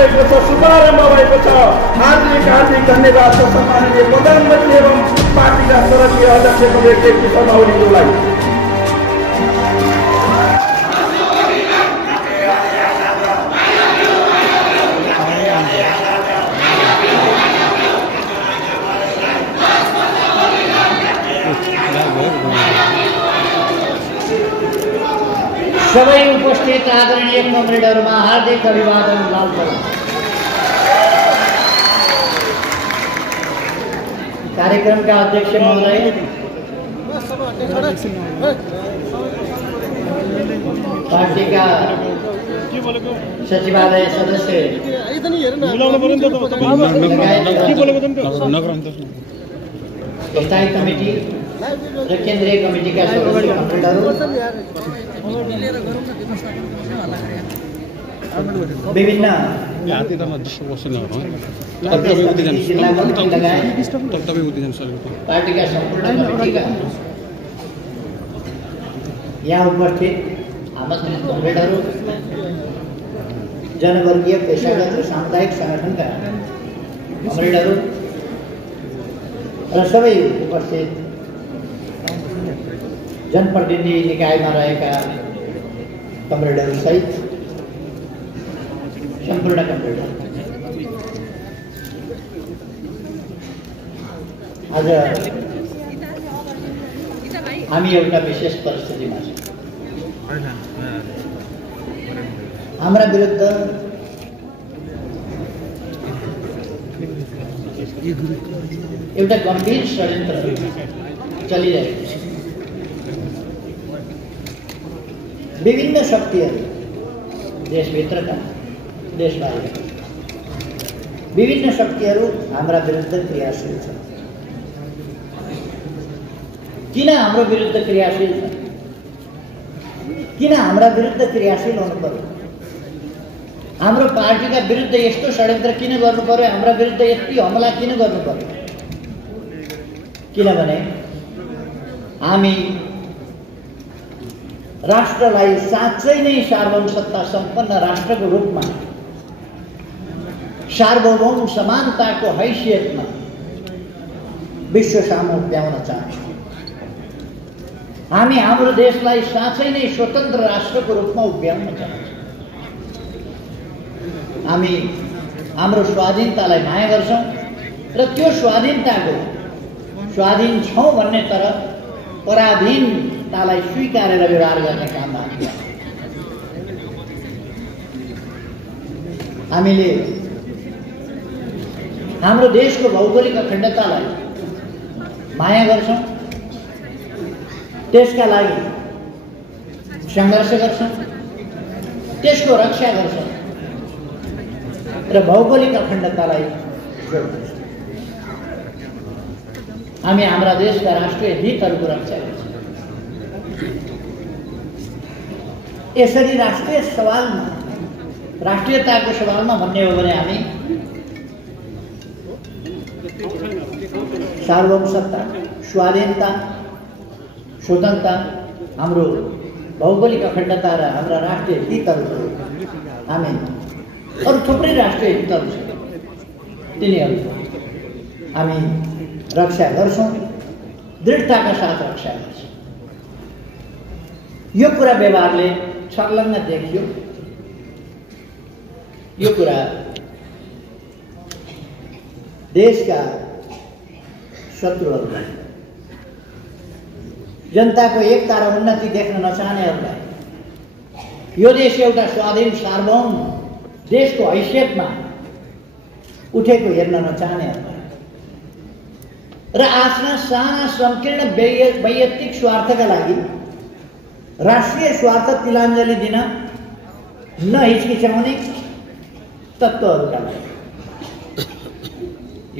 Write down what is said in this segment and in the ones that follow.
भएको छ, शुभारम्भ भएको छ। हार्दिक हार्दिक धन्यवाद छ सम्माननीय प्रधानमन्त्री एवं पार्टीका सदस्य अध्यक्ष कमरेड केपी शर्मा ओलीज्यूलाई। सबै उपस्थित आदरणीय कमरेडहरूमा हार्दिक अभिवादन लाल सलाम। कार्यक्रमका अध्यक्ष महोदय, पार्टीका सचिवालय सदस्य, स्थायी कमिटी र केन्द्रीय कमिटीका सदस्य कमरेडहरू, विभिन्न पार्टीका सम्पूर्ण कमिटीका यहाँ उपस्थित आमन्त्रित कमरेडहरू, जनवर्गीय, पेशागत र सामुदायिक संगठनका कमरेडहरू र सबै उपस्थित जनप्रतिनिधि निकायमा रहेका कमरेडहरू सहित सम्पूर्ण कमरेडहरू, आज हामी एउटा विशेष परिस्थितिमा छौँ। हाम्रा विरुद्ध एउटा गम्भीर षड्यन्त्र चलिरहेको छ। विभिन्न शक्तिहरू, देशभित्रका, देशबाहिरका विभिन्न शक्तिहरू हाम्रा विरुद्ध क्रियाशील छन्। किन हाम्रो विरुद्ध क्रियाशील छन्? किन हाम्रा विरुद्ध क्रियाशील हुनु पर्यो? हाम्रो पार्टीका विरुद्ध यस्तो षड्यन्त्र किन गर्नु पर्यो? हाम्रा विरुद्ध यति हमला किन गर्नु पर्यो? किनभने हामी राष्ट्रलाई साँच्चै नै सार्वभौम सत्ता सम्पन्न राष्ट्रको रूपमा, सार्वभौम समानताको हैसियतमा विश्व सामु उभ्याउन चाहन्छौँ। हामी हाम्रो देशलाई साँच्चै नै स्वतन्त्र राष्ट्रको रूपमा उभ्याउन चाहन्छौँ। हामी हाम्रो स्वाधीनतालाई माया गर्छौँ र त्यो स्वाधीनताको स्वाधीन छौँ भन्ने तर पराधीनतालाई स्वीकारेर व्यवहार गर्ने काममा हामीले हाम्रो देशको भौगोलिक अखण्डतालाई माया गर्छौँ, त्यसका लागि सङ्घर्ष गर्छौँ, त्यसको रक्षा गर्छौँ र भौगोलिक अखण्डतालाई जोड्छौँ। हामी हाम्रा देशका राष्ट्रिय हितहरूको रक्षा गर्छौँ। यसरी राष्ट्रिय सवालमा, राष्ट्रियताको सवालमा भन्ने हो भने हामी सार्वभौम सत्ता, स्वाधीनता, स्वतन्त्रता, हाम्रो भौगोलिक अखण्डता र हाम्रा राष्ट्रिय हितहरू, हामी अरू थुप्रै राष्ट्रिय हितहरू छन्, तिनीहरूको हामी रक्षा गर्छौँ, दृढताका साथ रक्षा गर्छौँ। यो कुरा व्यवहारले छर्लङ्ग देखियो। यो कुरा देशका शत्रुहरूलाई, जनताको एकता र उन्नति देख्न नचाहनेहरूलाई, यो देश एउटा स्वाधीन सार्वभौम देशको हैसियतमा उठेको हेर्न नचाहनेहरूलाई र आफ्ना साना संकीर्ण वैयक्तिक स्वार्थका लागि राष्ट्रिय स्वार्थ तिलाञ्जली दिन नहिचकिचाउने तत्त्वहरूका लागि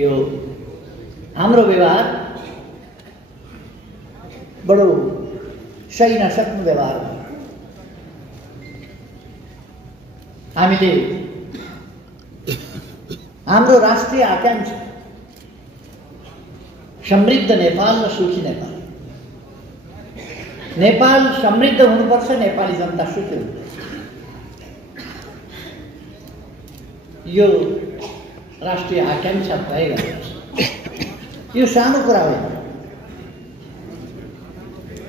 यो हाम्रो व्यवहार बडो सही नसक्नु व्यवहार हो। हामीले हाम्रो राष्ट्रिय आकांक्षा समृद्ध नेपाल र सुखी नेपाल, नेपाल समृद्ध हुनुपर्छ, नेपाली जनता सुखी हुनुपर्छ। यो राष्ट्रिय आकांक्षा तय गर्नुपर्छ। यो सानो कुरा होइन।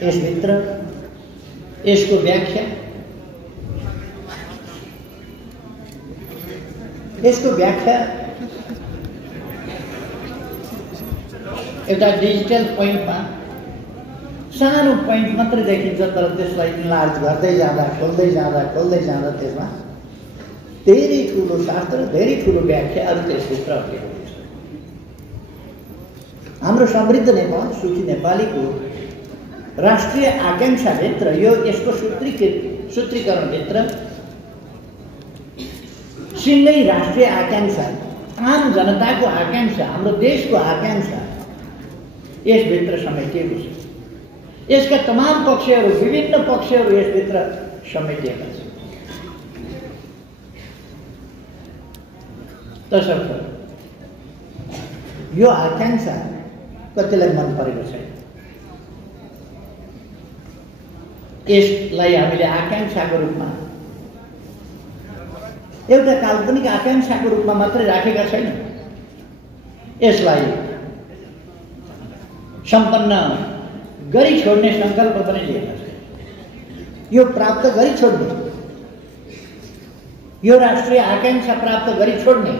यसभित्र यसको व्याख्या एउटा डिजिटल पोइन्टमा सानो पोइन्ट मात्रै देखिन्छ, तर त्यसलाई इन्लार्ज गर्दै जाँदा खोल्दै जाँदा त्यसमा धेरै ठुलो शास्त्र, धेरै ठुलो व्याख्याहरू त्यसभित्र अडिएको हुन्छ। हाम्रो समृद्ध नेपाल, सुखी नेपालीको राष्ट्रिय आकांक्षाभित्र यसको सूत्रीकरणभित्र सिँगै राष्ट्रिय आकांक्षा, आम जनताको आकांक्षा, हाम्रो देशको आकांक्षा यसभित्र समेटिएको छ। यसका तमाम पक्षहरू, विभिन्न पक्षहरू यसभित्र समेटिएका छन्। तसर्थ यो आकांक्षा कतिलाई मन परेको छैन। यसलाई हामीले आकांक्षाको रूपमा, एउटा काल्पनिक आकांक्षाको रूपमा मात्रै राखेका छैनौँ। यसलाई सम्पन्न गरी छोड्ने संकल्प पनि लिएका छौँ। यो प्राप्त गरी छोड्ने, यो राष्ट्रिय आकांक्षा प्राप्त गरी छोड्ने,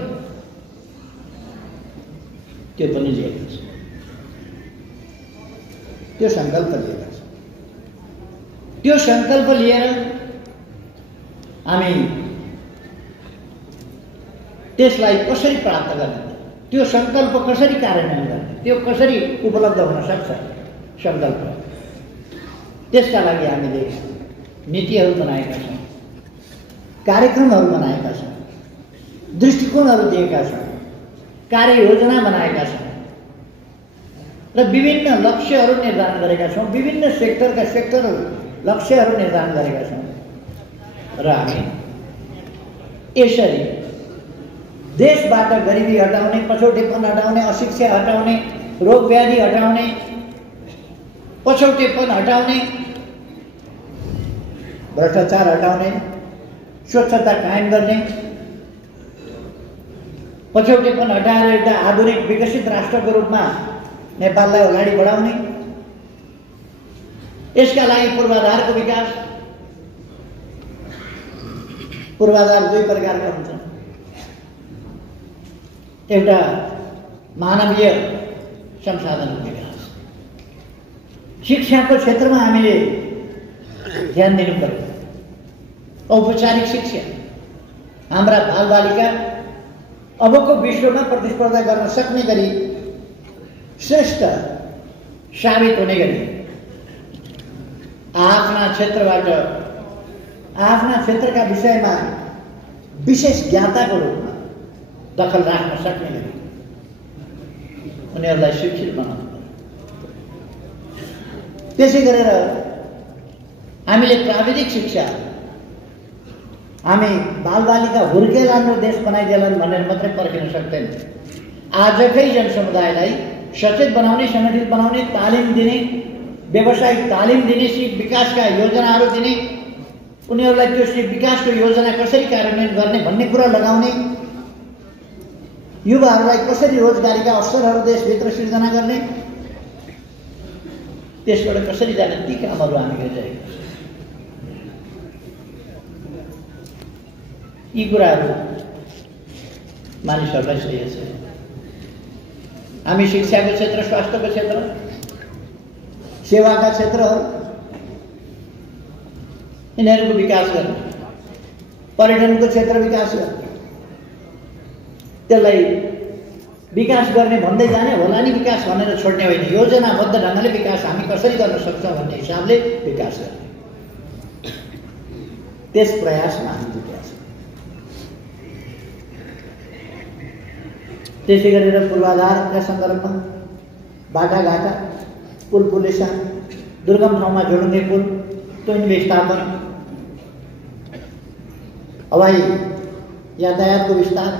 त्यो पनि लिएका छौँ। त्यो संकल्प लिएका छौँ। त्यो संकल्प लिएर हामी त्यसलाई कसरी प्राप्त गर्ने, त्यो संकल्प कसरी कार्यान्वयन गर्ने, त्यो कसरी उपलब्ध हुन सक्छ संकल्प, त्यसका लागि हामीले नीतिहरू बनाएका छौँ, कार्यक्रमहरू बनाएका छौँ, दृष्टिकोणहरू दिएका छौँ, कार्ययोजना बनाएका छौँ र विभिन्न लक्ष्यहरू निर्धारण गरेका छौँ। विभिन्न सेक्टरहरू लक्ष्यहरू निर्धारण गरेका छौँ र हामी यसरी देशबाट गरिबी हटाउने, पछौटेपन हटाउने, अशिक्षा हटाउने, रोग व्याधि हटाउने, पछौटेपन हटाउने, भ्रष्टाचार हटाउने, स्वच्छता कायम गर्ने, पछौटेपन हटाएर एउटा आधुनिक विकसित राष्ट्रको रूपमा नेपाललाई अगाडि बढाउने, यसका लागि पूर्वाधारको विकास। पूर्वाधार दुई प्रकारका हुन्छन्। एउटा मानवीय संसाधनको विकास, शिक्षाको क्षेत्रमा हामीले ध्यान दिनु पर्यो। औपचारिक शिक्षा हाम्रा बालबालिका अबको विश्वमा प्रतिस्पर्धा गर्न सक्ने गरी श्रेष्ठ साबित हुने गरी आफ्ना क्षेत्रका विषयमा विशेष ज्ञाताको रूपमा दखल राख्न सक्ने गरी उनीहरूलाई शिक्षित बनाउनु पर्यो। त्यसै गरेर हामीले प्राविधिक शिक्षा, हामी बालबालिका हुर्केलान् र देश बनाइदेलान् भनेर मात्रै पर्खिन सक्दैन। आजकै जनसमुदायलाई सचेत बनाउने, सङ्गठित बनाउने, तालिम दिने, व्यावसायिक तालिम दिने, सिप विकासका योजनाहरू दिने, उनीहरूलाई त्यो सिप विकासको योजना कसरी कार्यान्वयन गर्ने भन्ने कुरा लगाउने, युवाहरूलाई कसरी रोजगारीका अवसरहरू देशभित्र सिर्जना गर्ने, त्यसबाट कसरी जाने, ती कामहरू हामी गरिरहेका छौँ। यी कुराहरू मानिसहरूलाई सही छ। हामी शिक्षाको क्षेत्र, स्वास्थ्यको क्षेत्र, सेवाका क्षेत्रहरू यिनीहरूको विकास गर्ने, पर्यटनको क्षेत्र विकास गर्ने, त्यसलाई विकास गर्ने भन्दै जाने, होला नि विकास भनेर छोड्ने होइन। योजनाबद्ध ढङ्गले विकास हामी कसरी गर्न सक्छौँ भन्ने हिसाबले विकास गर्ने, त्यस प्रयासमा हामी जुटेका छौँ। त्यसै गरेर पूर्वाधारका सन्दर्भमा बाटाघाटा, पुल पुलेसा, दुर्गम ठाउँमा जोड्ने पुल, टोइन्ले स्थापना, हवाई यातायातको विस्तार,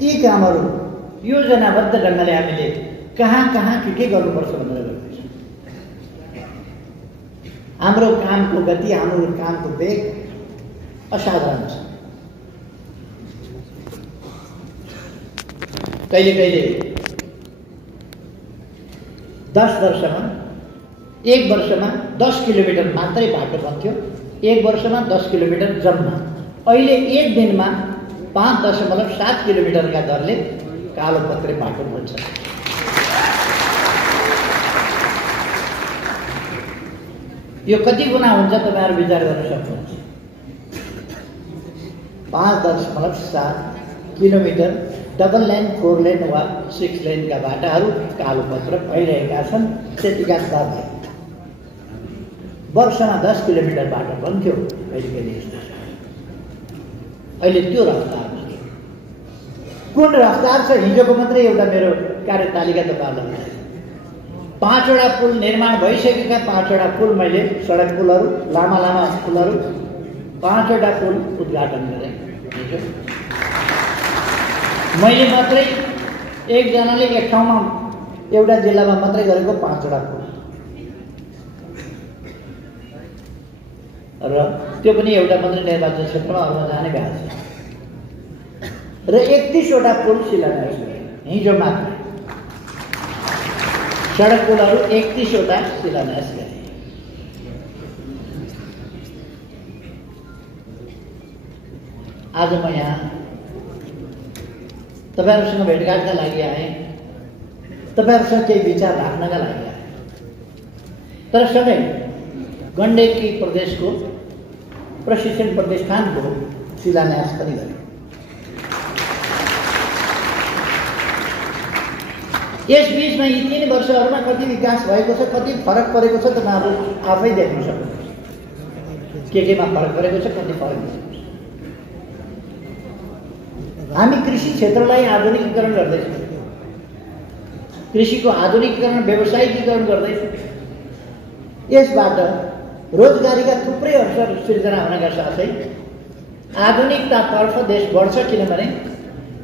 यी कामहरू योजनाबद्ध ढङ्गले हामीले कहाँ के गर्नुपर्छ भनेर गर्दैछौँ। हाम्रो कामको गति, हाम्रो कामको वेग असाधारण छ। कहिले कहिले 10 वर्षमा 1 वर्षमा 10 किलोमिटर मात्रै बाटो बन्थ्यो, 1 वर्षमा 10 किलोमिटर जम्मा। अहिले 1 दिनमा 5.7 किलोमिटरका दरले कालोपत्रे बाटो बन्छ। यो कति गुणा हुन्छ तपाईहरु विचार गर्न सक्नुहुन्छ। 5.7 किलोमिटर डबल लेन, 4 लेन वा 6 लेनका बाटाहरू कालोपत्र भइरहेका छन्। त्यतिका दरले वर्षमा 10 किलोमिटर बाटो बन्थ्यो कहिले अहिले त्यो रफ्तारमा कुन रफ्तार छ? हिजोको मात्रै एउटा मेरो कार्यतालिका तपाईँहरूलाई 5 वटा पुल निर्माण भइसकेका 5 वटा पुल मैले सडक पुलहरू, लामा लामा पुलहरू 5 वटा पुल उद्घाटन गरेँ हिजो। मैले मात्रै एकजनाले एक ठाउँमा एउटा जिल्लामा मात्रै गरेको 5 वटा पुल र त्यो पनि एउटा मात्रै निर्वाचन क्षेत्रमा अरूमा जाने भएको छ। र 31 वटा पुल शिलान्यास गरे हिजो मात्रै। सडक पुलहरू 31 वटा शिलान्यास गरे। आज म यहाँ तपाईहरुसँग भेटघाटका लागि आएँ, तपाईहरुसँग केही विचार राख्नका लागि आएँ। तर सँगै गण्डकी प्रदेशको प्रशिक्षण प्रतिष्ठानको शिलान्यास पनि गरे। यस बीचमा यी 3 वर्षहरूमा कति विकास भएको छ, कति फरक परेको छ तपाईहरु आफै देख्न सक्नुहुन्छ। केमा फरक परेको छ, कति फरक छ। हामी कृषि क्षेत्रलाई आधुनिकीकरण गर्दैछौँ, कृषिको आधुनिकीकरण, व्यावसायिकीकरण गर्दैछौँ। यसबाट रोजगारीका थुप्रै अवसर सृजना हुनका साथै आधुनिकतातर्फ देश बढ्छ। किनभने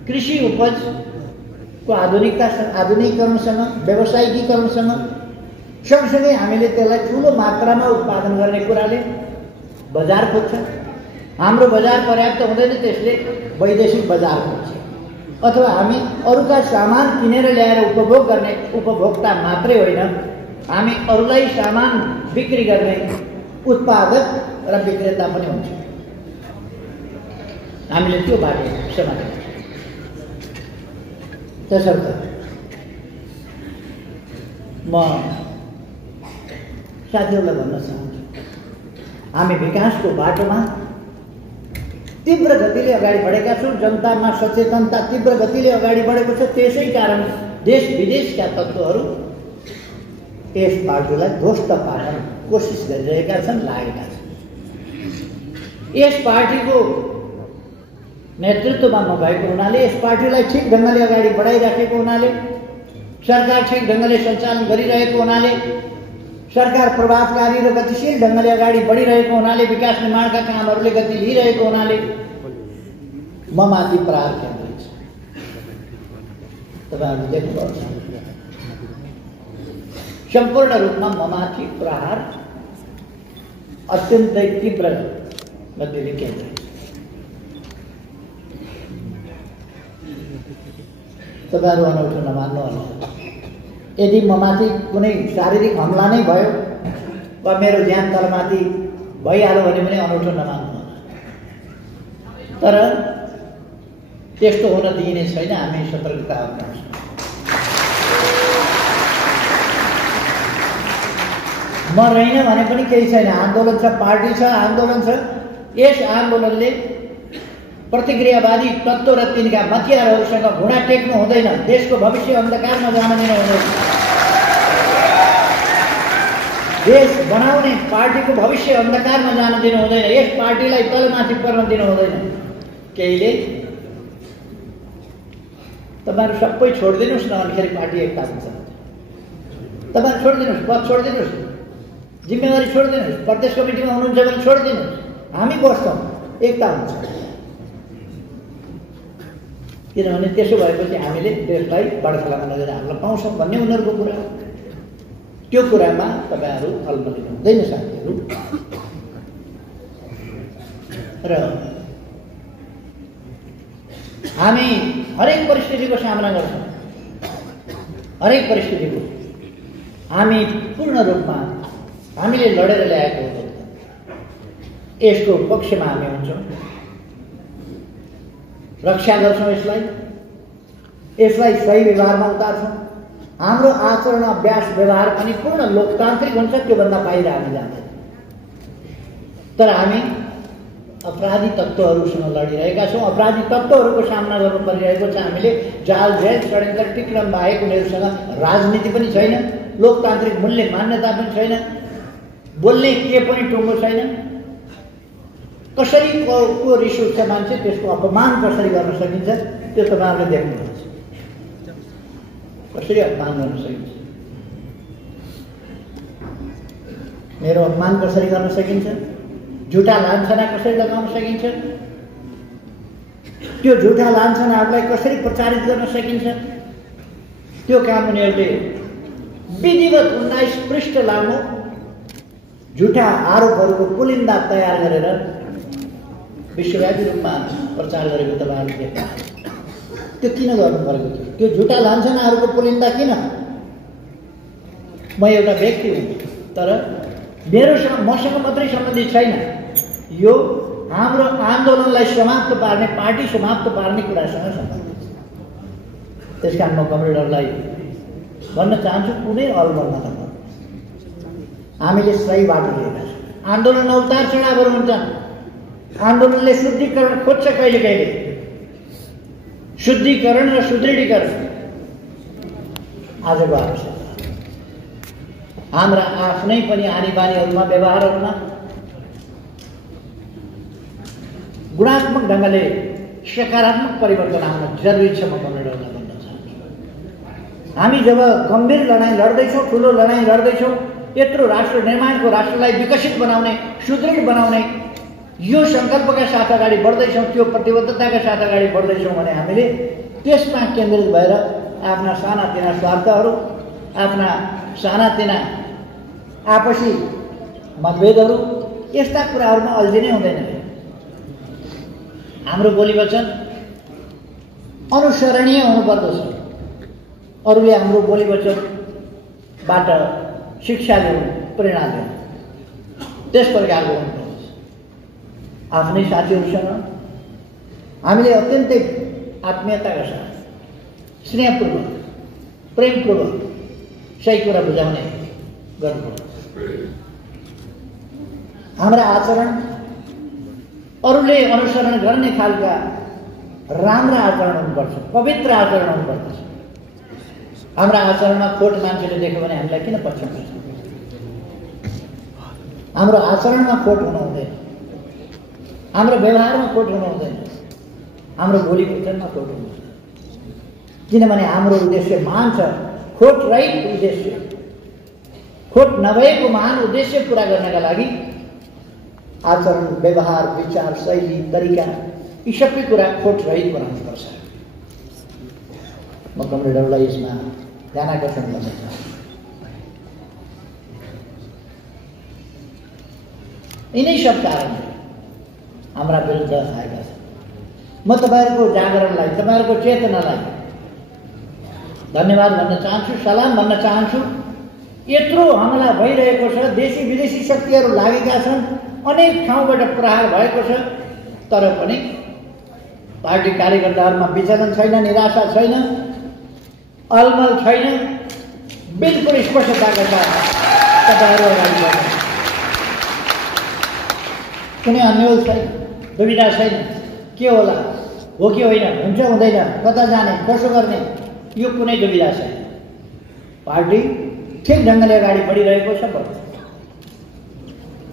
कृषि उपजको आधुनिकीकरणसँग, व्यावसायिकीकरणसँग सँगसँगै हामीले त्यसलाई ठुलो मात्रामा उत्पादन गर्ने कुराले बजार खोज्छ। हाम्रो बजार पर्याप्त हुँदैन, त्यसले वैदेशिक बजार खोज्छ। अथवा हामी अरूका सामान किनेर ल्याएर उपभोग गर्ने उपभोक्ता मात्रै होइन, हामी अरूलाई सामान बिक्री गर्ने उत्पादक र विक्रेता पनि हुन्छ। हामीले त्यो बाटो समातेका छौँ। त्यसर्थ म साथीहरूलाई भन्न चाहन्छु, हामी विकासको बाटोमा तीव्र गतिले अगाडि बढेका छौँ। जनतामा सचेतनता तीव्र गतिले अगाडि बढेको छ। त्यसै कारण देश विदेशका तत्त्वहरू यस पार्टीलाई ध्वस्त पार्न कोसिस गरिरहेका छन्, लागेका छन्। यस पार्टीको नेतृत्वमा नभएको हुनाले, यस पार्टीलाई ठिक ढङ्गले अगाडि बढाइराखेको हुनाले, सरकार ठिक ढङ्गले सञ्चालन गरिरहेको हुनाले, सरकार प्रभावकारी र गतिशील ढङ्गले अगाडि बढिरहेको हुनाले, विकास निर्माणका कामहरूले गति लिइरहेको हुनाले म माथि प्रहार केन्द्रित छ। तपाईहरुले देख्नुहुन्छ, सम्पूर्ण रूपमा म माथि प्रहार अत्यन्तै तीव्र गतिले केन्द्रित छ। तपाईहरु अनौठो नमान्नुहोला। यदि म माथि कुनै शारीरिक हमला नै भयो वा मेरो ज्यान तलमाथि भइहाल्यो भने पनि अनौठो नमान्नुहोला। तर त्यस्तो हुन दिइने छैन। हामी सतर्कता अप्नाउँछौँ। म रहेन भने पनि केही छैन। आन्दोलन छ, पार्टी छ, आन्दोलन छ। यस आन्दोलनले प्रतिक्रियावादी तत्त्व र तिनका हतियारहरूसँग घुँडा टेक्नु हुँदैन। देशको भविष्य अन्धकारमा जान दिनु हुँदैन। देश बनाउने पार्टीको भविष्य अन्धकारमा जान दिनु हुँदैन। यस पार्टीलाई तलमाथि पर्न दिनु हुँदैन। केहीले तपाईहरु सबै छोडिदिनुस् न, अनिखेरि पार्टी एकता हुन्छ। तपाईहरु छोडिदिनुस्, पद छोडिदिनुस्, जिम्मेवारी छोडिदिनुस्, प्रदेश कमिटीमा हुनुहुन्छ भने छोडिदिनुस्। हामी बस्छौँ, एकता हुन्छ। किनभने त्यसो भएपछि हामीले देशलाई बडखलामा लगेर हाल्न पाउँछौँ भन्ने उनीहरूको कुरा हो। त्यो कुरामा तपाईहरु छलफल लिनु हुँदैन साथीहरु। र हामी हरेक परिस्थितिको सामना गर्छौँ। हरेक परिस्थितिको हामी पूर्ण रूपमा हामीले लडेर ल्याएको हो। यसको पक्षमा हामी हुन्छौँ, रक्षा गर्छौँ, यसलाई सही व्यवहारमा उतार्छौँ। हाम्रो आचरण अभ्यास व्यवहार पनि पूर्ण लोकतान्त्रिक हुन्छ, त्योभन्दा बाहिर हामी जाँदैन। तर हामी अपराधी तत्त्वहरूसँग लडिरहेका छौँ। अपराधी तत्त्वहरूको सामना गर्नु परिरहेको छ। हामीले जाल जेल षड्यन्त्र टिक्रम बाहेक उनीहरूसँग राजनीति पनि छैन, लोकतान्त्रिक मूल्य मान्यता पनि छैन, बोल्ने के पनि टुङ्गो छैन। कसरी को रिस उठ्छ मान्छे, त्यसको अपमान कसरी गर्न सकिन्छ त्यो तपाईँहरूले देख्नुहुन्छ। कसरी अपमान गर्न सकिन्छ, मेरो अपमान कसरी गर्न सकिन्छ, झुटा लान्छना कसरी लगाउन सकिन्छ, त्यो झुटा लान्छनाहरूलाई कसरी प्रचारित गर्न सकिन्छ, त्यो काम उनीहरूले विधिवत 19 पृष्ठ लामो झुटा आरोपहरूको पुलिन्दा तयार गरेर विश्वव्यापी रूपमा प्रचार गरेको तपाईँहरूले देख्नु। त्यो किन गर्नु परेको थियो? त्यो झुटा लान्छनाहरूको पुलिन्दा किन? म एउटा व्यक्ति हुँ, तर मसँग मात्रै सम्बन्धित छैन। यो हाम्रो आन्दोलनलाई समाप्त पार्ने, पार्टी समाप्त पार्ने कुरासँग सम्बन्धित छ। त्यसकारण म कमरेडहरूलाई भन्न चाहन्छु, कुनै अलमल नगर्नु। हामीले सही बाटो लिएका छौँ। आन्दोलन उतार चढावहरू हुन्छन्। आन्दोलनले शुद्धिकरण खोज्छ, कहिले कहिले शुद्धिकरण र सुदृढीकरण आजको आवश्यकता। हाम्रा आफ्नै पनि आनी बानीहरूमा, व्यवहारहरूमा गुणात्मक ढङ्गले सकारात्मक परिवर्तन आउन जरुरी छ। म कमरेडहरूलाई भन्न चाहन्छु, हामी जब गम्भीर लडाइँ लड्दैछौँ, ठुलो लडाइँ लड्दैछौँ, यत्रो राष्ट्र निर्माणको, राष्ट्रलाई विकसित बनाउने, सुदृढ बनाउने यो सङ्कल्पका साथ अगाडि बढ्दैछौँ, त्यो प्रतिबद्धताका साथ अगाडि बढ्दैछौँ भने हामीले त्यसमा केन्द्रित भएर आफ्ना सानातिना स्वार्थहरू, आफ्ना सानातिना आपसी मतभेदहरू, यस्ता कुराहरूमा अल्झिनै हुँदैन। हाम्रो बोली वचन अनुसरणीय हुनुपर्दछ। अरूले हाम्रो बोली वचनबाट शिक्षा ल्याउनु, प्रेरणा ल्याउनु, त्यस प्रकारको हुनुपर्दछ। आफ्नै साथीहरूसँग हामीले अत्यन्तै आत्मीयताका साथ, स्नेहपूर्वक, प्रेमपूर्वक सही कुरा बुझाउने गर्नुपर्छ। हाम्रा आचरण अरूले अनुसरण गर्ने खालका राम्रा आचरण हुनुपर्छ, पवित्र आचरण हुनुपर्छ। हाम्रा आचरणमा खोट मान्छेले देख्यो भने हामीलाई किन पछ्याउँछ? हाम्रो आचरणमा खोट हुनु हुँदैन, हाम्रो व्यवहारमा खोट हुनु हुँदैन, हाम्रो बोली वचनमा खोट हुनु हुँदैन। किनभने हाम्रो उद्देश्य महान छ, खोट रहित उद्देश्य, खोट नभएको महान उद्देश्य पूरा गर्नका लागि आचरण, व्यवहार, विचार, शैली, तरिका यी सबै कुरा खोट रहित बनाउनुपर्छ। म कमरेडहरूलाई यसमा ध्यान आकर्षण गर्न चाहन्छु। यिनै सब कारणले हाम्रा विरुद्ध आएका छन्। म तपाईँहरूको जागरणलाई, तपाईँहरूको चेतनालाई धन्यवाद भन्न चाहन्छु, सलाम भन्न चाहन्छु। यत्रो हमला भइरहेको छ, देशी विदेशी शक्तिहरू लागेका छन्, अनेक ठाउँबाट प्रहार भएको छ, तर पनि पार्टी कार्यकर्ताहरूमा विचलन छैन, निराशा छैन, अलमल छैन। बिल्कुल स्पष्टताका साथ तपाईँहरू अगाडि बढ्नु, कुनै अन्यल छैन, दुविधा छैन। के होला, हो कि होइन, हुन्छ हुँदैन, कता जाने, कसो गर्ने, यो कुनै दुविधा छैन। पार्टी ठिक ढङ्गले अगाडि बढिरहेको छ।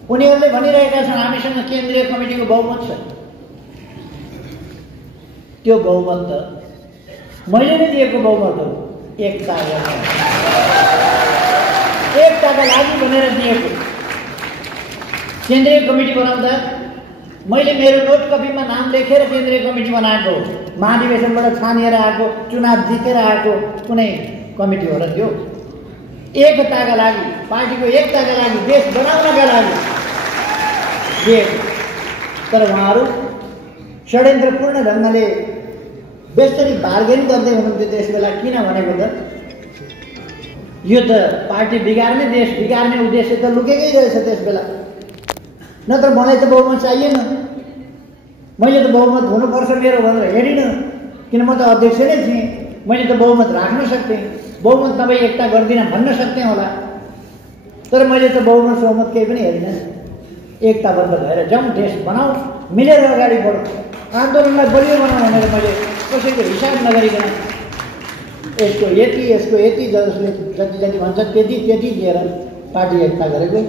उनीहरूले भनिरहेका छन् हामीसँग केन्द्रीय कमिटीको बहुमत छ। त्यो बहुमत त मैले नै दिएको बहुमत हो, एकताका लागि भनेर दिएको। केन्द्रीय कमिटी बनाउँदा मैले मेरो नोट कपीमा नाम लेखेर केन्द्रीय कमिटी बनाएको, महाधिवेशनबाट छानिएर आएको, चुनाव जितेर आएको कुनै कमिटी हो र त्यो? एकताका लागि, पार्टीको एकताका लागि, देश बनाउनका लागि दिएको। तर उहाँहरू षड्यन्त्रपूर्ण ढङ्गले बेसरी बार्गेन गर्दै हुनुहुन्थ्यो त्यस बेला। किन भनेको त यो त पार्टी बिगार्ने देश बिगार्ने उद्देश्य त लुकेकै रहेछ त्यस बेला। नत्र मलाई त बहुमत चाहिएन, मैले त बहुमत हुनुपर्छ मेरो भनेर हेरिनँ, किन म त अध्यक्ष नै थिएँ। मैले त बहुमत राख्न सक्थेँ, बहुमत नभई एकता गर्दिनँ भन्न सक्थेँ होला, तर मैले त बहुमत सहमत केही पनि हेरिनँ। एकताबद्ध भएर जाउँ, देश बनाऊ, मिलेर अगाडि बढौँ, आन्दोलनलाई बलियो बनाऊ भनेर मैले कसैको हिसाब नगरिकन यसको यति जसले जति जति भन्छ त्यति दिएर पार्टी एकता गरेको।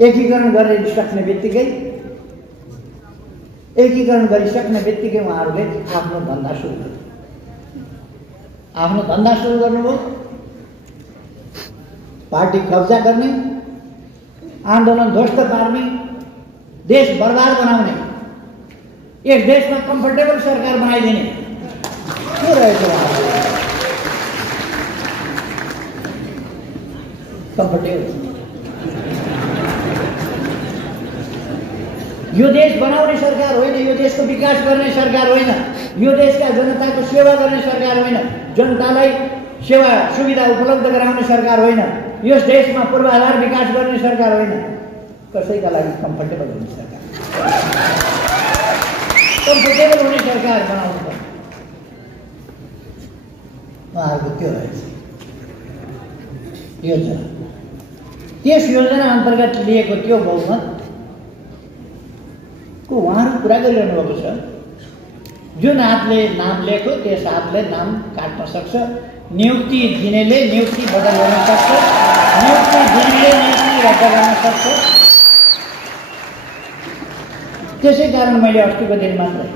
एकीकरण गरिसक्ने बित्तिकै उहाँहरूले आफ्नो धन्दा सुरु गर्नुभयो। पार्टी कब्जा गर्ने, आन्दोलन ध्वस्त पार्ने, देश बर्बाद बनाउने, एक देशमा कम्फर्टेबल सरकार बनाइदिने के रहेछ कम्फर्टेबल। यो देश बनाउने सरकार होइन, यो देशको विकास गर्ने सरकार होइन, यो देशका जनताको सेवा गर्ने सरकार होइन, जनतालाई सेवा सुविधा उपलब्ध गराउने सरकार होइन, यस देशमा पूर्वाधार विकास गर्ने सरकार होइन, कसैका लागि कम्फर्टेबल हुने सरकार, कम्फर्टेबल हुने सरकार बनाउनु पर्छ। उहाँहरूको त्यो रहेछ योजना। त्यस योजना अन्तर्गत लिएको त्यो बहुमतको उहाँहरू कुरा गरिरहनु भएको छ। जुन हातले नाम लेख्यो त्यस हातले नाम काट्न सक्छ, नियुक्ति दिनेले नियुक्ति बदल गर्न सक्छ, नियुक्ति दिनेले नियुक्ति रद्द गर्न सक्छ। त्यसै कारण मैले अस्तिको दिन मात्रै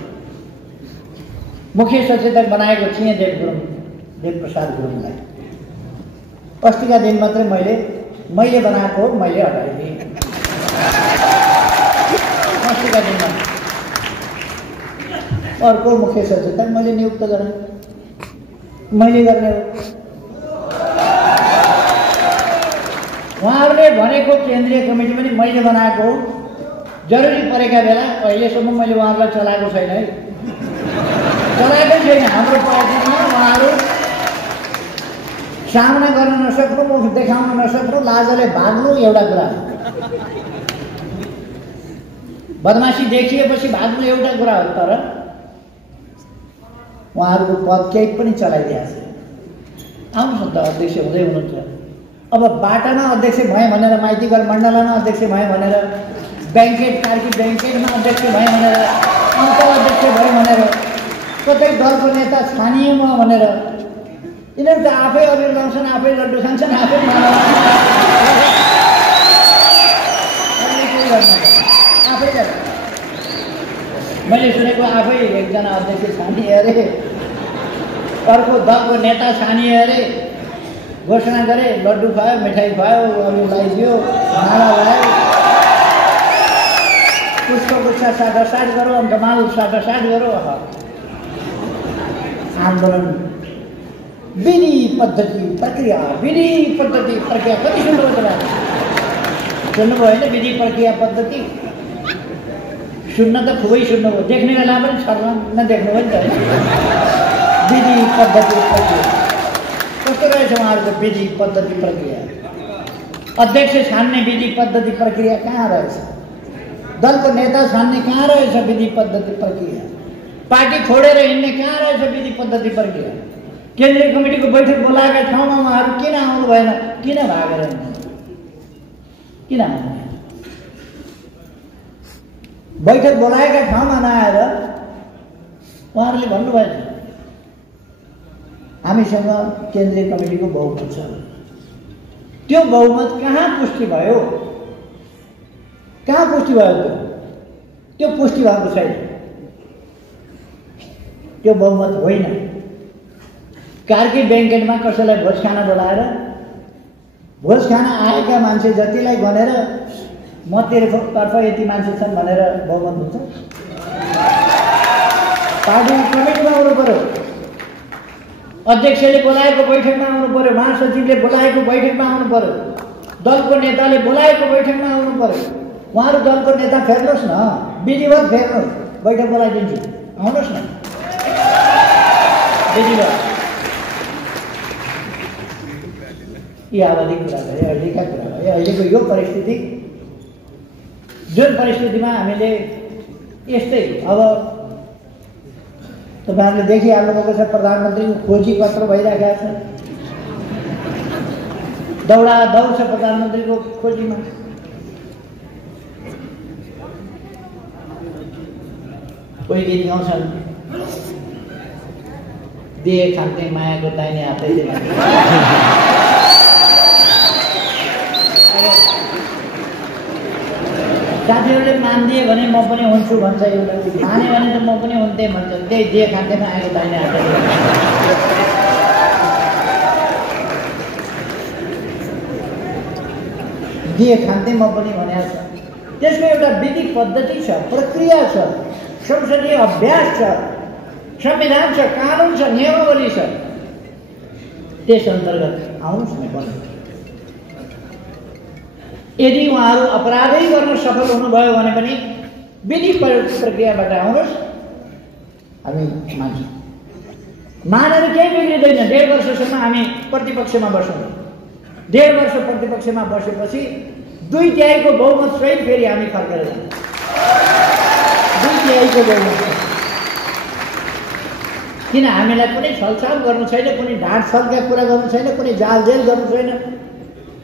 मुख्य सचेतक बनाएको थिएँ देवप्रसाद गुरुङलाई। अस्तिका दिन मात्रै मैले बनाएको मैले हटाइदिएँ। अस्तिका दिनमा अर्को मुख्य सचेतक मैले नियुक्त गरेँ, मैले गर्ने हो। उहाँहरूले भनेको केन्द्रीय कमिटी पनि मैले बनाएको हो। जरुरी परेका बेला अहिलेसम्म मैले उहाँहरूलाई चलाएको छैन है, चलाएकै छैन। हाम्रो पार्टीमा उहाँहरू सामना गर्न नसक्नु, मुख देखाउन नसक्नु, लाजले भाग्नु एउटा कुरा, बदमासी देखिएपछि भाग्नु एउटा कुरा हो। तर उहाँहरूको पद केही पनि चलाइदिएको छैन। आउनुहोस् त अध्यक्ष हुँदै हुनुहुन्छ। अब बाटामा अध्यक्ष भएँ भनेर, माइतीघर मण्डलमा अध्यक्ष भएँ भनेर, कार्की ब्याङ्केटमा अध्यक्ष भएँ भनेर, अन्त अध्यक्ष भएँ भनेर, कतै दलको नेता छानिए म भनेर, यिनीहरू त आफै अरूले लाउँछन्, आफै लड्डु खान्छन्, आफै आफै मैले सुनेको आफै एकजना अध्यक्ष छानिए अरे, अर्को दलको नेता छानिए अरे, घोषणा गरे, लड्डु खुवायो, मिठाई खुवायो, अरू लगाइदियो, माला लगायो, पुष्पगुच्छा साटासाट गरो, अन्त माल साटासाट गरो। आन्दोलन विधि पद्धति प्रक्रिया कति सुन्नुभयो तपाईँ? सुन्नुभयो होइन? विधि प्रक्रिया पद्धति सुन्न त खुबै सुन्नुभयो, देख्ने बेला पनि छर्न नदेख्नुभयो नि त। विधि पद्धति प्रक्रिया कस्तो रहेछ उहाँहरूको विधि पद्धति प्रक्रिया? अध्यक्ष छान्ने विधि पद्धति प्रक्रिया कहाँ रहेछ? दलको नेता छान्ने कहाँ रहेछ विधि पद्धति प्रक्रिया? पार्टी छोडेर हिँड्ने कहाँ रहेछ विधि पद्धति प्रक्रिया? केन्द्रीय कमिटीको बैठक बोलाएका ठाउँमा उहाँहरू किन आउनु भएन? किन भागेर हिँड्नु? किन आउनु? बैठक बोलाएका ठाउँमा नआएर उहाँहरूले भन्नुभएन हामीसँग केन्द्रीय कमिटीको बहुमत छ। त्यो बहुमत कहाँ पुष्टि भयो? कहाँ पुष्टि भयो? त्यो पुष्टि भएको छैन। त्यो बहुमत होइन। कार्की ब्याङ्केटमा कसैलाई भोज खान बोलाएर भोज खान आएका मान्छे जतिलाई भनेर म तेरो तर्फ यति मान्छे छन् भनेर बहुमत हुन्छ? पार्टी कमिटीमा आउनु पर्यो, अध्यक्षले बोलाएको बैठकमा आउनु पर्यो, महासचिवले बोलाएको बैठकमा आउनु पर्यो, दलको नेताले बोलाएको बैठकमा आउनु पर्यो। उहाँहरू दलको नेता फेर्नुहोस् न, विधिवत फेर्नुहोस्, बैठक बोलाइदिन्छु, आउनुहोस् न। विधिवत यी आवधिक कुरा गरे, अहिलेका कुरा गरे। अहिलेको यो परिस्थिति जुन परिस्थितिमा हामीले यस्तै अब तपाईँहरूले देखिहाल्नुभएको छ, प्रधानमन्त्रीको खोजी पत्र भइरहेको छ, दौडादौड छ प्रधानमन्त्रीको खोजीमा। कोही गीत गाउँछन्, दिए खान्थे मायाको दाहिने हातैले। साथीहरूले मानिदिए भने म पनि हुन्छु भन्छ, एउटा माने भने त म पनि हुन्थेँ भन्छ। त्यही दिए खान्थे मायाको दाहिने हातैले। दिए खान्थे म पनि भनेको छ। त्यसको एउटा विधि पद्धति छ, प्रक्रिया छ, संसदीय अभ्यास छ, संविधान छ, कानुन छ, नियमावली छ। त्यस अन्तर्गत आउनुहोस् न भन्नु। यदि उहाँहरू अपराधै गर्न सफल हुनुभयो भने पनि विधि प्रक्रियाबाट आउनुहोस्, हामी मान्छौँ। मानेर केही बिग्रिँदैन। 1.5 वर्षसम्म हामी प्रतिपक्षमा बसौँ। 1.5 वर्ष प्रतिपक्षमा बसेपछि 2/3 को बहुमत सहित फेरि हामी फर्केर जान्छौँ। 2/3 को बहुमत। किन हामीलाई कुनै छलछाल गर्नु छैन, कुनै ढाँट छलका कुरा गर्नु छैन, कुनै जालजेल गर्नु छैन,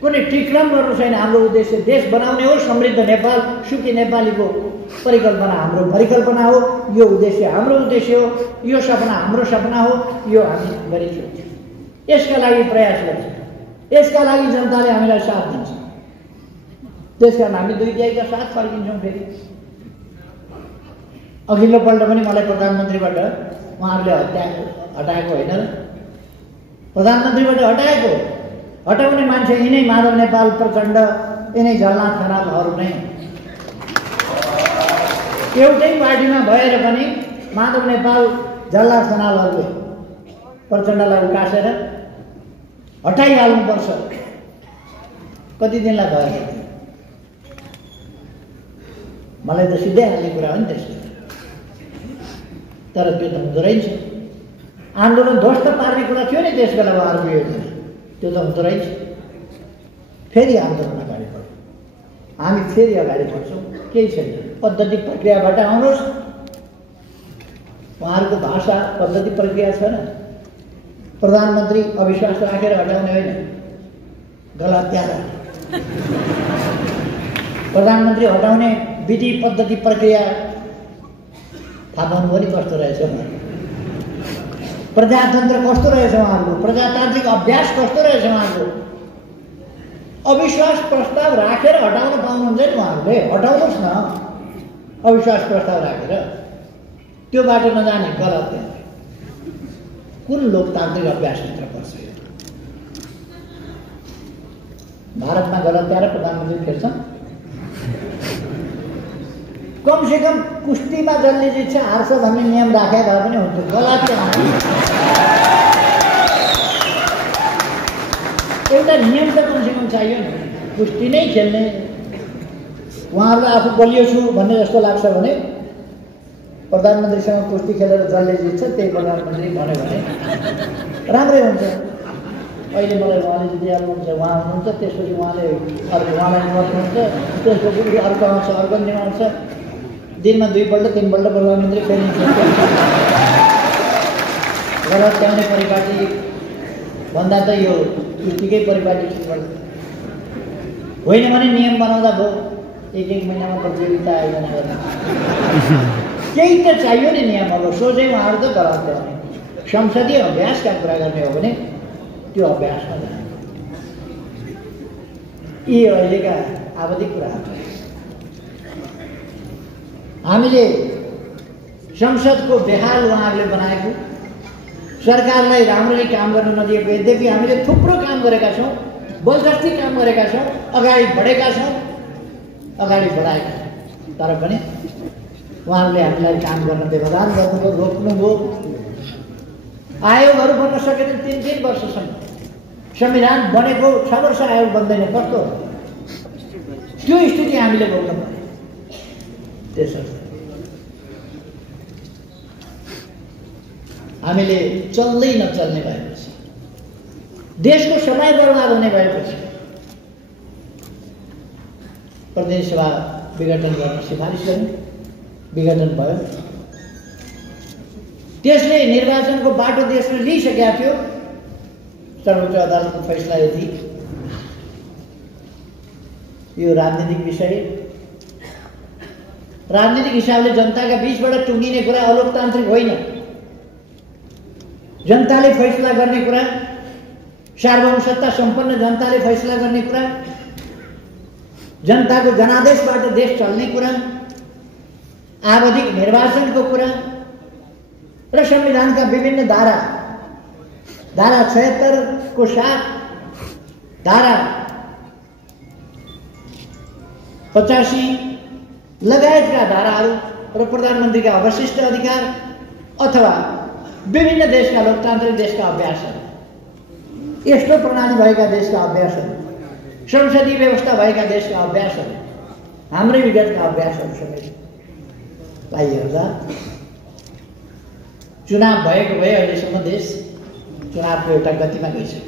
कुनै टिक्रम गर्नु छैन। हाम्रो उद्देश्य देश बनाउने हो, समृद्ध नेपाल, सुखी नेपालीको परिकल्पना हाम्रो परिकल्पना हो। यो उद्देश्य हाम्रो उद्देश्य हो, यो सपना हाम्रो सपना हो। यो हामी गरिसक्छौँ। यसका लागि प्रयास गर्छौँ, यसका लागि जनताले हामीलाई साथ दिन्छ। त्यसकारण हामी 2/3 का साथ फर्किन्छौँ। फेरि अघिल्लो पल्ट पनि मलाई प्रधानमन्त्रीबाट उहाँहरूले हटाएको होइन, प्रधानमन्त्रीबाट हटाउने मान्छे यिनै माधव नेपाल प्रचण्ड, यिनै झलनाथ खनालहरू नै। एउटै पार्टीमा भएर पनि माधव नेपाल, झलनाथ खनालहरूले प्रचण्डलाई उकासेर हटाइहाल्नुपर्छ। कति दिनलाई भयो? मलाई त सिधै हाल्ने कुरा हो नि त्यसको। तर त्यो त हुँदो रहेछ। आन्दोलन ध्वस्त पार्ने कुरा थियो नि त्यस बेला उहाँहरूको योजना, त्यो त हुँदो रहेछ। फेरि आन्दोलन अगाडि बढ्यो। हामी फेरि अगाडि बढ्छौँ। केही छैन, पद्धति प्रक्रियाबाट आउनुहोस्। उहाँहरूको भाषा पद्धति प्रक्रिया छैन। प्रधानमन्त्री अविश्वास राखेर हटाउने होइन, गलत त्याग। प्रधानमन्त्री हटाउने विधि पद्धति प्रक्रिया थाहा पाउनु पनि कस्तो रहेछ उहाँहरू। प्रजातन्त्र कस्तो रहेछ उहाँहरूको, प्रजातान्त्रिक अभ्यास कस्तो रहेछ उहाँहरूको। अविश्वास प्रस्ताव राखेर हटाउन पाउनुहुन्छ नि उहाँहरूले। हटाउनुहोस् न अविश्वास प्रस्ताव राखेर। त्यो बाटो नजाने गलत त्याग। कुन लोकतान्त्रिक अभ्यासभित्र पर्छ? भारतमा गलत त्याएर प्रधानमन्त्री फेर्छन्। कमसेकम कुस्तीमा जसले जित्छ हार्छ भन्ने नियम राखेर भए पनि हुन्थ्यो। गलत एउटा नियम त कमसेकम चाहियो नि। कुस्ती नै खेल्ने उहाँहरूलाई आफू बलियो छु भन्ने जस्तो लाग्छ भने प्रधानमन्त्रीसँग कुस्ती खेलेर जसले जित्छ त्यही प्रधानमन्त्री भन्यो भने राम्रै हुन्छ। अहिले मलाई उहाँले जितिहाल्नुहुन्छ, उहाँ हुनुहुन्छ, त्यसपछि उहाँले उहाँलाई निमाउनुहुन्छ, त्यसपछि अर्को आउँछ, अर्को निमाउँछ। दिनमा 2पल्ट 3पल्ट प्रधानमन्त्री फेरि गलत त्याउने परिपाटी भन्दा त यो कुस्तीकै परिपाटी होइन भने नियम बनाउँदा भयो। 1 महिनामा प्रतियोगिता आयोजना गर्ने केही त चाहियो नि नियम। अब सोझै उहाँहरू त गलत त्याउने। संसदीय अभ्यासका कुरा गर्ने हो भने त्यो अभ्यासमा जाने। यी अहिलेका आवधिक कुराहरू। हामीले संसदको बेहाल उहाँहरूले बनाएको, सरकारलाई राम्ररी काम गर्न नदिएको। यद्यपि हामीले थुप्रो काम गरेका छौँ, बलजस्ती काम गरेका छौँ, अगाडि बढेका छौँ, अगाडि बढाएका छौँ। तर पनि उहाँहरूले हामीलाई काम गर्न व्यवधान गर्नुभयो, रोक्नुभयो। आयोगहरू बन्न सकेन 3 वर्षसम्म। संविधान बनेको 6 वर्ष आयोग बन्दैन। कस्तो त्यो स्थिति हामीले भोग्नु पर्यो। त्यसर्थ हामीले चल्दै नचल्ने भएपछि, देशको समय बर्बाद हुने भएपछि प्रदेश सभा विघटन गर्न सिफारिस गर्यो, विघटन भयो। त्यसले निर्वाचनको बाटो देशले लिइसकेका थियो। सर्वोच्च अदालतको फैसला यदि यो राजनीतिक विषय, राजनीतिक हिसाबले जनताका बीचबाट टुङ्गिने कुरा अलोकतान्त्रिक होइन। जनताले फैसला गर्ने कुरा, सार्वभौम सत्ता सम्पन्न जनताले फैसला गर्ने कुरा, जनताको जनादेशबाट देश चल्ने कुरा, आवधिक निर्वाचनको कुरा र संविधानका विभिन्न धारा 76 को साथ, धारा 85 लगायतका धाराहरू र प्रधानमन्त्रीका अवशिष्ट अधिकार अथवा विभिन्न देशका लोकतान्त्रिक देशका अभ्यासहरू, यस्तो प्रणाली भएका देशका अभ्यासहरू, संसदीय व्यवस्था भएका देशका अभ्यासहरू, हाम्रै विगतका अभ्यासहरू सबैलाई हेर्दा चुनाव भएको भए अहिलेसम्म देश चुनावको एउटा गतिमा गइसक्यो।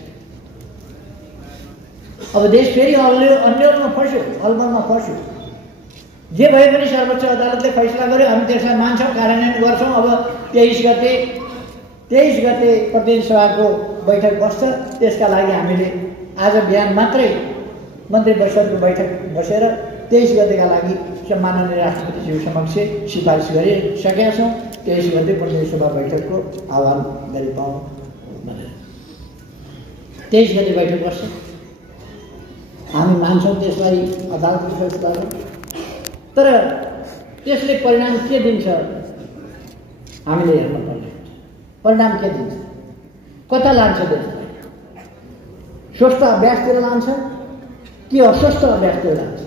अब देश फेरि अन्यलमा फस्यो, अलमलमा फस्यो। जे भए पनि सर्वोच्च अदालतले फैसला गर्यो, हामी त्यसलाई मान्छौँ, कार्यान्वयन गर्छौँ। अब 23 गते प्रदेश सभाको बैठक बस्छ। त्यसका लागि हामीले आज बिहान मात्रै मन्त्री परिषदको बैठक बसेर 23 गतेका लागि सम्माननीय राष्ट्रपतिज्यू समक्ष सिफारिस गरिसकेका छौँ। 23 गते प्रदेश सभा बैठकको आह्वान गरिपाउँ भनेर 23 गते बैठक बस्छ। हामी मान्छौँ त्यसलाई, अदालतको फैसलालाई। तर त्यसले परिणाम के दिन्छ हामीले हेर्नुपर्ने। परिणाम के दिन्छ, कता लान्छ देशलाई? स्वस्थ अभ्यासतिर लान्छ कि अस्वस्थ अभ्यासतिर लान्छ?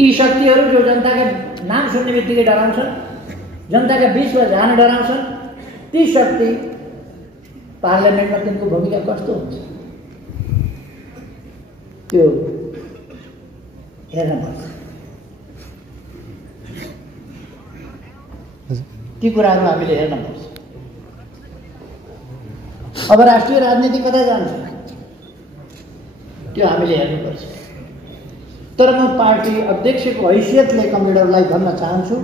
यी शक्तिहरू जो जनताका नाम सुन्ने बित्तिकै डराउँछन्, जनताका बीचमा जान डराउँछन्, ती शक्ति पार्लियामेन्टमा तिनको भूमिका कस्तो हुन्छ त्यो हेर्नुपर्छ। ती कुराहरू हामीले हेर्नुपर्छ। अब राष्ट्रिय राजनीति कता जान्छ त्यो हामीले हेर्नुपर्छ। तर म पार्टी अध्यक्षको हैसियतले कमरेडरलाई भन्न चाहन्छु,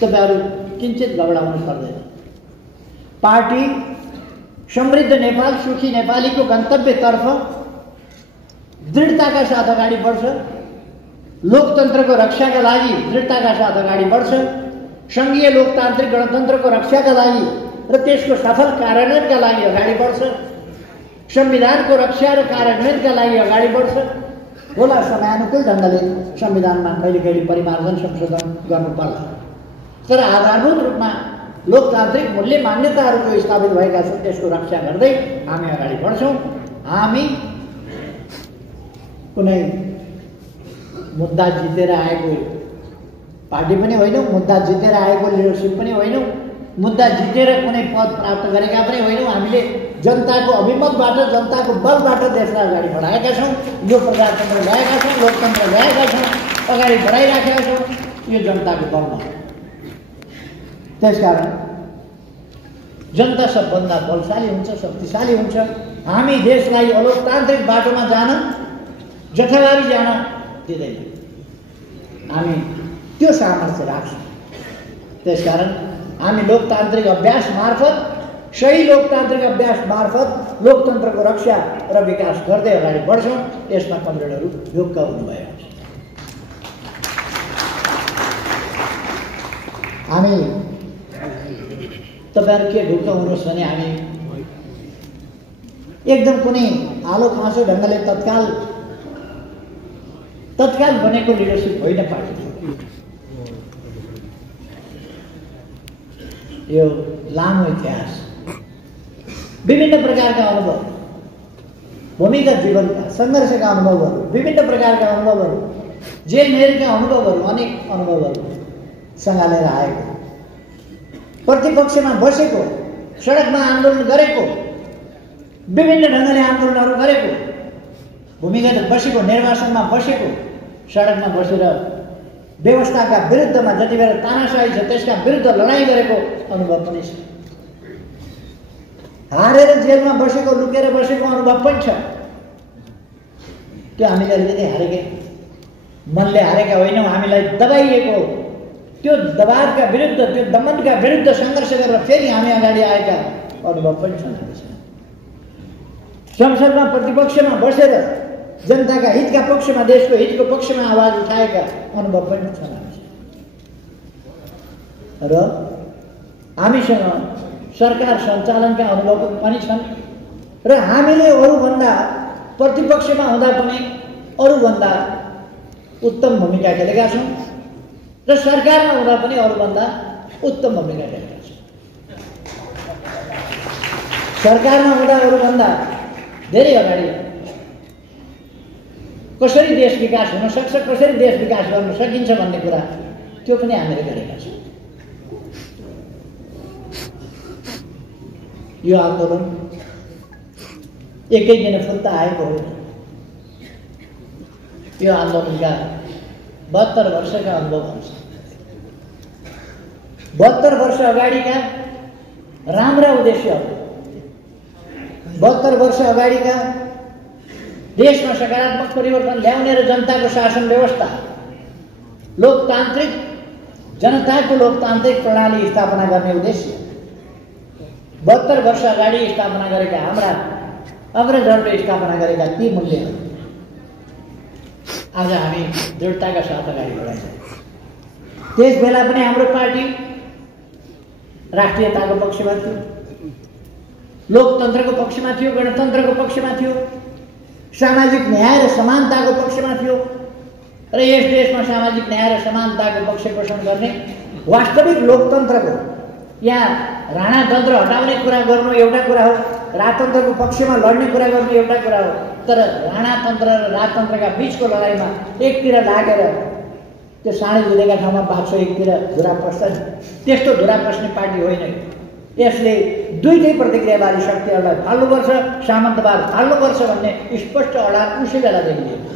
तपाईहरु किञ्चित घबराउनु पर्दैन। पार्टी समृद्ध नेपाल, सुखी नेपालीको गन्तव्यतर्फ दृढताका साथ अगाडि बढ्छ। लोकतन्त्रको रक्षाका लागि दृढताका साथ अगाडि बढ्छ। संघीय लोकतान्त्रिक गणतन्त्रको रक्षाका लागि र त्यसको सफल कार्यान्वयनका लागि अगाडि बढ्छ। संविधानको रक्षा र कार्यान्वयनका लागि अगाडि बढ्छ। होला समयानुकूल ढङ्गले संविधानमा कहिले कहिले परिमार्जन संशोधन गर्नु पर्ला, तर आधारभूत रूपमा लोकतान्त्रिक मूल्य मान्यताहरूको स्थापित भएका छन्, त्यसको रक्षा गर्दै हामी अगाडि बढ्छौँ। हामी कुनै मुद्दा जितेर आएको पार्टी पनि होइनौँ, मुद्दा जितेर आएको लिडरसिप पनि होइनौँ, मुद्दा जितेर कुनै पद प्राप्त गरेका पनि होइनौँ। हामीले जनताको अभिमतबाट, जनताको बलबाट देशलाई अगाडि बढाएका छौँ। यो प्रजातन्त्र ल्याएका छौँ, लोकतन्त्र ल्याएका छौँ, अगाडि बढाइराखेका छौँ। यो जनताको बलमा हो। त्यसकारण जनता सबभन्दा बलशाली हुन्छ, शक्तिशाली हुन्छ। हामी देशलाई अलोकतान्त्रिक बाटोमा जान, जथाभावी जान दिँदैन। हामी त्यो सामर्थ्य राख्छौँ। त्यसकारण हामी लोकतान्त्रिक अभ्यास मार्फत, सही लोकतान्त्रिक अभ्यास मार्फत लोकतन्त्रको रक्षा र विकास गर्दै अगाडि बढ्छौँ। यसमा कमरेडहरू ढुक्क हुनुभयो। हामी तपाईहरु के ढुक्क हुनुहोस् भने हामी एकदम कुनै आलो खाँचो ढङ्गले तत्काल बनेको लिडरसिप होइन पार्टी। यो लामो इतिहास, विभिन्न प्रकारका अनुभव, भूमिगत जीवनका सङ्घर्षका अनुभवहरू, विभिन्न प्रकारका अनुभवहरू, जेलमेलका अनुभवहरू, अनेक अनुभवहरू सँगालेर आएको, प्रतिपक्षमा बसेको, सडकमा आन्दोलन गरेको, विभिन्न ढङ्गले आन्दोलनहरू गरेको, भूमिगत बसेको, निर्वाचनमा बसेको, सडकमा बसेर व्यवस्थाका विरुद्धमा जति बेला तानाशाही छ त्यसका विरुद्ध लडाईँ गरेको अनुभव पनि छ। हारेर जेलमा बसेको लुकेर बसेको अनुभव पनि छ। त्यो हामीले अलिकति हारेकै, मनले हारेका होइनौँ, हामीलाई दबाइएको त्यो दबावका विरुद्ध, त्यो दमनका विरुद्ध सङ्घर्ष गरेर फेरि हामी अगाडि आएका अनुभव पनि छन्। संसदमा प्रतिपक्षमा बसेर जनताका हितका पक्षमा, देशको हितको पक्षमा आवाज उठाएका अनुभव पनि छन् र हामीसँग सरकार सञ्चालनका अनुभव पनि छन् र हामीले अरूभन्दा प्रतिपक्षमा हुँदा पनि अरूभन्दा उत्तम भूमिका खेलेका छौँ र सरकारमा हुँदा पनि अरूभन्दा उत्तम भूमिका खेलेका छौँ। सरकारमा हुँदा अरूभन्दा धेरै अगाडि कसरी देश विकास हुन सक्छ, कसरी देश विकास गर्न सकिन्छ भन्ने कुरा त्यो पनि हामीले गरेका छौँ। यो आन्दोलन एकै दिन फुत्ता आएको होइन। यो आन्दोलनका 72 वर्षका अनुभव हुन्छ। 72 वर्ष अगाडिका राम्रा उद्देश्यहरू, 72 वर्ष अगाडिका देशमा सकारात्मक परिवर्तन ल्याउने र जनताको शासन व्यवस्था, लोकतान्त्रिक, जनताको लोकतान्त्रिक प्रणाली स्थापना गर्ने उद्देश्य 72 वर्ष अगाडि स्थापना गरेका हाम्रा अग्रजहरूले स्थापना गरेका ती मूल्यहरू आज हामी दृढताका साथ अगाडि बढाउँछौँ। त्यस बेला पनि हाम्रो पार्टी राष्ट्रियताको पक्षमा थियो, लोकतन्त्रको पक्षमा थियो, गणतन्त्रको पक्षमा थियो, सामाजिक न्याय र समानताको पक्षमा थियो र यस देशमा सामाजिक न्याय र समानताको पक्ष पोषण गर्ने वास्तविक लोकतन्त्रको, यहाँ राणातन्त्र हटाउने कुरा गर्नु एउटा कुरा हो, राजतन्त्रको पक्षमा लड्ने कुरा गर्नु एउटा कुरा हो, तर राणातन्त्र र राजतन्त्रका बीचको लडाइँमा एकतिर लागेर त्यो साँडे जुधेका ठाउँमा बाछो एकतिर धुरा पस्छ, त्यस्तो धुरा पस्ने पार्टी होइन। यसले दुईटै प्रतिक्रियावादी शक्तिहरूलाई फाल्नुपर्छ, सामन्तवाद फाल्नुपर्छ भन्ने स्पष्ट अडान उसै बेला देखिएको।